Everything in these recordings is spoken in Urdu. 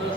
10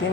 3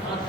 5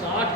60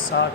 60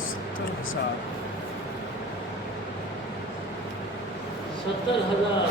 70,000। 70,000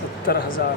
70,000।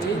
3,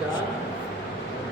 4,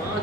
5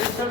63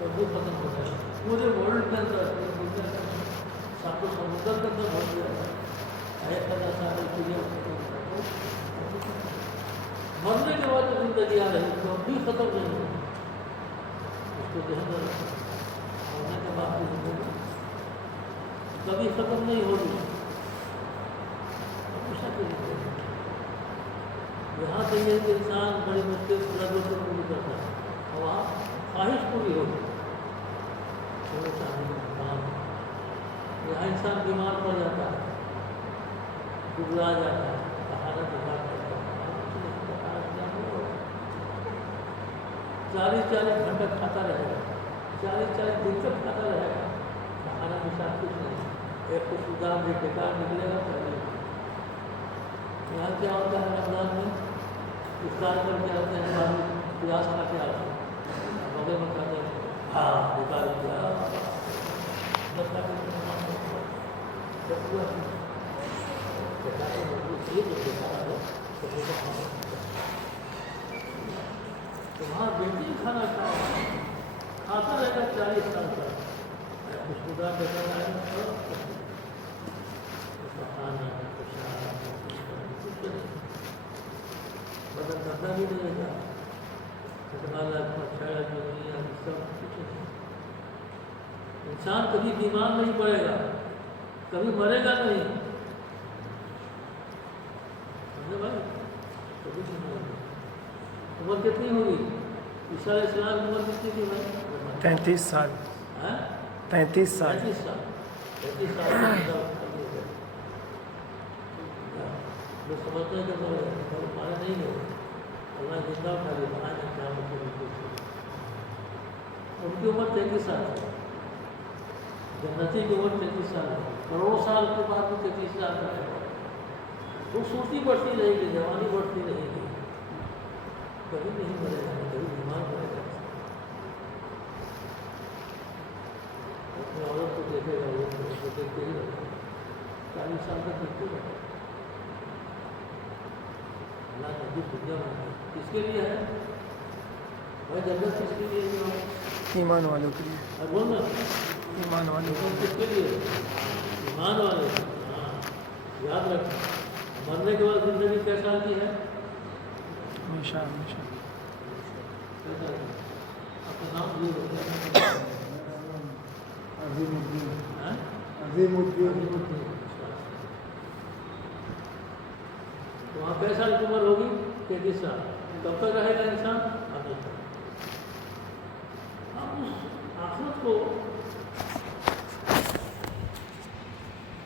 اور وہ ختم ہو جائے گا پورے ورلڈ کے اندر دنیا کے اندر ساتھ سمندر کے اندر بھر دیا ہے ایک طرح سارے چڑیا مرنے کے بعد جو زندگی آ رہی تو ابھی ختم نہیں ہوگی اس کو ذہن میں رکھنا مرنے کے بعد کی زندگی کبھی ختم نہیں ہوگی ہمیشہ کی زندگی یہاں سے یہ کہ انسان بڑی مشکل سے لگوں سے پوری کرتا ہے اور وہاں خواہش پوری ہوگی یہاں انسان بیمار پڑ جاتا ہے دبلا جاتا ہے بہانا بخار کرتا ہے 40 گھنٹہ کھاتا رہے گا 40 دن تک کھاتا رہے گا بہانا بخار کچھ نہیں ایک خوش ادام بھی بیکار نکلے گا پہلے یہاں کیا ہوتا ہے رمضان میں افطار کر کے آتے ہیں پیاس کھا کے آتے ہیں مغرب میں کھاتے ہیں ہاں بیکار کیا تو وہاں بہترین کھانا کھاتا رہے گا 40 سال تک خوش ادام بیکار آئے گا بدن کرنا بھی نہیں رہے گا انسان کبھی بیمار نہیں پڑے گا کبھی مرے گا نہیں بھائی کبھی نہیں مرے گا عمر کتنی ہوگی عیسیٰ علیہ السلام کی عمر کتنی تھی بھائی 33 سال 35 سال جو سمجھتے ہیں کہ ہمارے نہیں ہے اللہ زندہ اٹھا لیا بنائے گا کیا ان کی عمر 33 سال ہے جنتی کی عمر 33 سال ہے کروڑوں سال کے بعد بھی 33 سال رہے گا خوبصورتی بڑھتی رہے گی جوانی بڑھتی رہے گی کبھی نہیں مرے گا کبھی بیمار پڑے گا اپنی عورت کو دیکھے گا وہ دیکھتے ہی رہے 40 سال تک دیکھتے رہے اللہ نے بھی دنیا بنائی کس کے لیے ہے بھائی جنت کس کے لیے ایمان والوں کے لیے بولنا ایمان والوں کے کس کے لیے ایمان والے ہاں یاد رکھنا مرنے کے بعد زندگی کیسا آتی ہے ہمیشہ ہمیشہ اپنا نام یہ عظیم الدین تو وہاں کئی سال کی عمر ہوگی 33 سال کب تک رہے گا انسان ابھی تک اب اس آخرت کو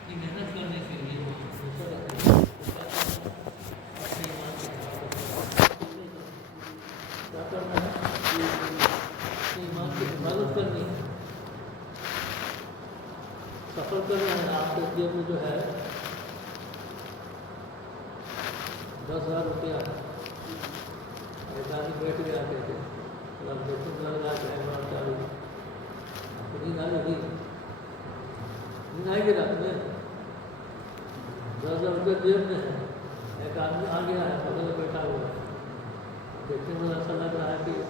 محنت کرنے کے لیے کیا کرنا ہے ایمان کی حفاظت کرنی ہے سفر کرنا ہے آپ کے جیب میں جو ہے 10,000 روپیہ ایک آدمی بیٹھ گیا کہتے لگا کے چالو نیند آئے گی رات میں 10,000 روپئے جیب میں ہے ایک آدمی آ گیا ہے بغل میں بیٹھا ہوا ہے دیکھنے میں ایسا لگ رہا ہے کہ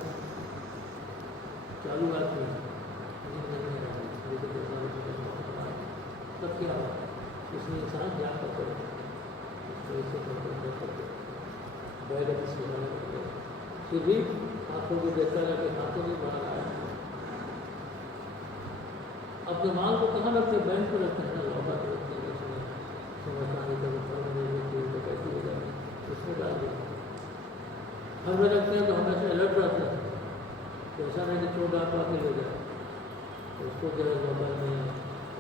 چالو آدمی تب کیا ہوا اس میں انسان جان کر کرے پھر بھی آنکھوں کو دیکھتا رہا کہ ہاتھوں نہیں بڑھا رہا ہے اپنے مال کو کہاں رکھتے ہیں بینک پہ رکھتے ہیں لوٹا پہ رکھتے ہیں سمجھانے کا کیسی ہو جائے اس میں ڈال دیں ہم میں رکھتے ہیں تو ہمیشہ الرٹ رہتے ہیں ایسا نہیں کہ چوٹ آپ آ کے لے جائے اس کو جو ہے موبائل میں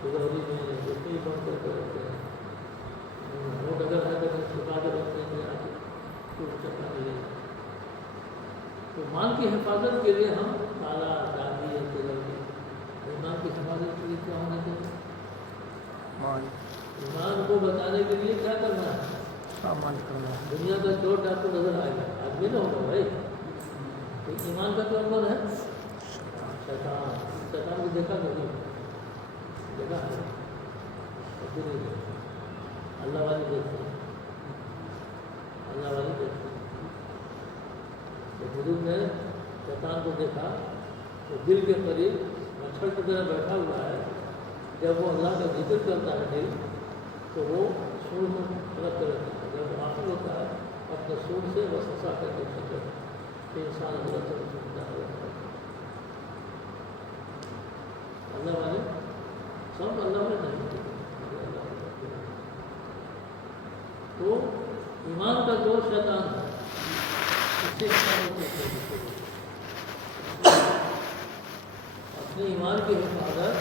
گزاری میں اس میں بند کر کے رکھتے ہیں نوٹ اگر ہے تو چھپا کے رکھتے ہیں کہ آج کوئی چکا نہیں تو مال کی حفاظت کے لیے ہم تالا چاندی یا تیل ایمان کی حفاظت کے لیے کیا ہونا چاہیے ایمان کو بتانے کے لیے کیا کرنا ہے دنیا کا چوٹ آپ کو نظر آئے گا آدمی نہ ہوگا بھائی ایمان کا کیا کون ہے شیطان کو دیکھا نہیں دیکھا ہے اللہ والے دیکھتے ہیں اللہ والے دیکھتے ہیں تو بزرگ نے شیطان کو دیکھا تو دل کے قریب مچھر کی طرح بیٹھا ہوا ہے. جب وہ اللہ کا ذکر کرتا ہے دل تو وہ سور کو طلب کرتا ہے. جب حاصل ہوتا ہے اپنے سور سے وسوسہ کر کے چکر کہ انسان اللہ سے سنتا ہے. اللہ والے سب اللہ میں نہیں تو ایمان کا جو شیطان ہے اس سے اپنے ایمان کی حفاظت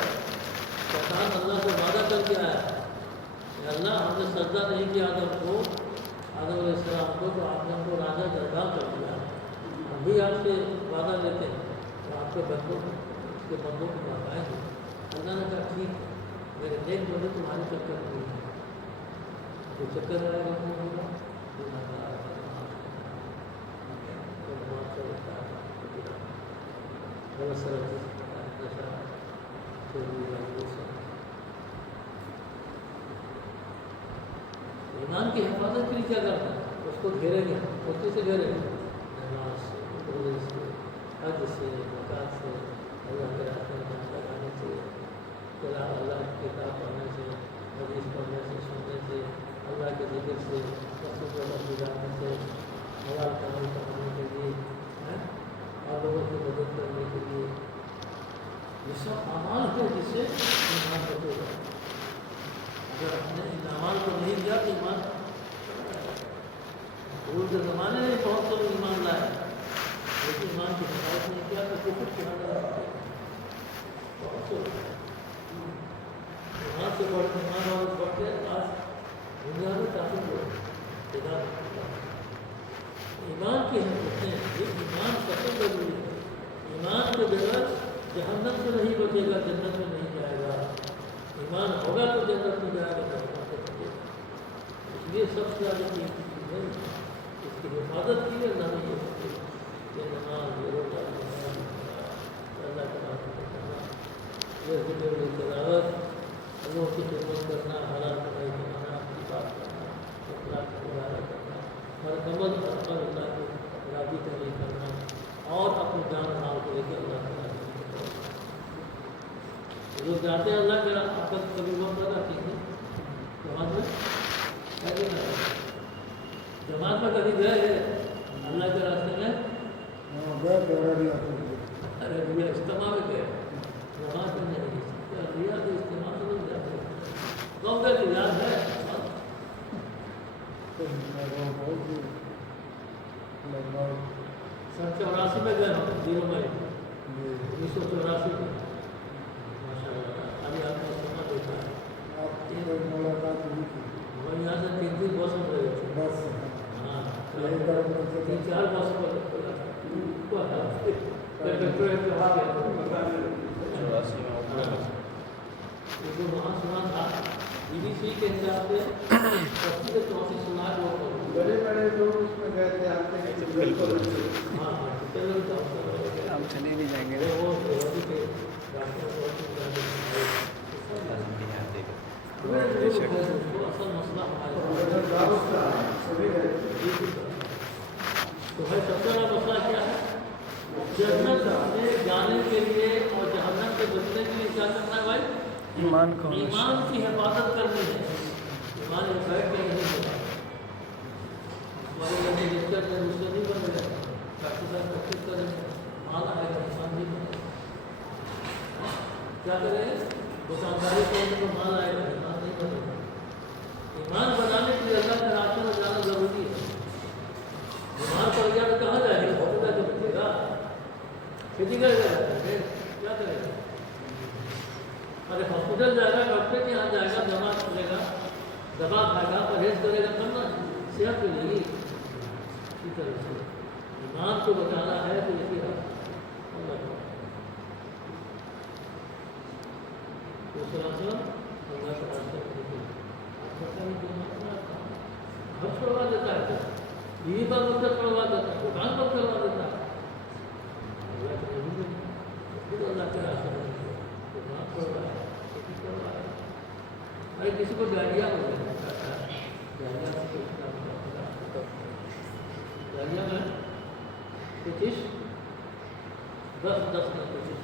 شیطان اللہ سے وعدہ کر کے آیا کہ اللہ ہم نے سجدہ نہیں کیا آدم کو، آدم علیہ السلام کو، تو آپ نے ہم کو راجہ درگاہ کر دیا. ہم بھی آپ سے وعدہ لیتے ہیں تو آپ کے بندوں کے بندوں کو بتائیں گے. اللہ نے کہا ٹھیک ہے، میرے نیک بندے تمہارے چکر میں نہیں ہے. جو چکر آئے گا کون ہوگا؟ ایمان کی حفاظت کے لیے کیا کرنا ہے؟ اس کو گھیریں گے. کسی سے گھیریں گے؟ نماز سے، روزے سے، حج سے، زکات سے، اللہ کے راستے میں جان لگانے سے، اللہ کی کتاب پڑھنے سے، حدیث پڑھنے سے، سننے سے، اللہ کے ذکر سے، رسول اللہ گزارنے سے، حلال کمائی کمانے کے لیے اور لوگوں کی مدد کرنے کے لیے. یہ سب اعمال ہے جس سے ایمان بچے گا. اگر ہم نے ان اعمال کو نہیں کیا تو ایمان بھول کے زمانے میں بہت سے لوگ ایمان لائے لیکن ایمان کی حفاظت نہیں کیا تو کفر کی حالت ہے. بہت سے ایمان سے بڑھتے ایمان والے بڑھتے آج دنیا میں کافی لوگ ایمان کی حفاظت یہ ایمان سب سے ضروری ہے. ایمان کے بغیر جہنم سے نہیں بچے گا، جنت میں نہیں جائے گا. ایمان ہوگا تو جنت میں جائے گا، جہنم سے بچے گا. اس لیے سب سے زیادہ قیمتی چیز ہے اس کی حفاظت کی ہے. اللہ نے یہ نماز، یہ روزہ، اللہ کے راستے کرنا، یہ ذکر و تلاوت، اللہ کی خدمت کرنا، حلال کمائی کمانا، اپنی بات کرنا، اخلاق کا مظاہرہ کرنا، ہر عمل پر اللہ کو راضی کرنے کرنا اور اپنی جان مال کو لے کے اللہ کے راستے کرنا. لوگ جاتے ہیں اللہ کے راستے کبھی وقت لگاتے ہیں جماعت میں کیسے کرتے جماعت میں کبھی گئے ہیں اللہ کے راستے میں؟ ارے بھیا اجتماع میں گئے جماعت میں نہیں. ریا تو اجتماع میں لوگ جاتے ہیں. کب گئے یاد ہے؟ 84 میں گئے ہم 0 مئی 1984 میں. ماشاء اللہ ابھی آپ نے سنا دیکھا ہے. ہم یہاں سے 3 بس میں گئے تھے. ہاں 3-4 بس وہاں سنا تھا BBC کے حساب سے 34 لاکھ لوگ بڑے بڑے لوگ اس میں گئے تھے. ہم چلے بھی جائیں گے. تو ہے سب سے بڑا مسئلہ کیا ہے؟ جنت میں جانے کے لیے اور جہنم سے بچنے کے لیے کیا کرنا ہے بھائی؟ ایمان کو ایمان کی حفاظت کرنی ہے. ایمان بیٹھ کے نہیں ہوگا. ہمارے گھر میں رشتہ ہے اس سے نہیں بن رہے کافی ساتھ پریکٹس کریں گے مال آئے گا انسان نہیں بنے گا. کیا کریں؟ دکانداری کرنے کو مال آئے گا انسان نہیں بنے گا. ایمان بنانے کے لیے اللہ کے راستے میں جانا ضروری ہے. بیمار پڑ گیا تو کہاں جائے گا؟ ہاسپٹل سے بچے گا کھیتی کرے گا کیا کرے گا؟ ارے ہاسپٹل جائے گا ڈاکٹر کے یہاں جائے گا دوا لے گا دوا کھائے گا پرہیز کرے گا تب نا صحت کے لیے. اسی طرح سے ایمان کو بچانا ہے تو یہی ہے. دوسرا اللہ کے راستے گھر چھوڑوا دیتا ہے بیوی پر مقصد چھوڑوا دیتا ہے دکان پر چھوڑوا دیتا ہے. اللہ کے راستے میں دکان چھوڑ رہا ہے. ارے کسی کو ڈائریا ہو گیا ڈائریا میں کچھ 10 میں کچھ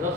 10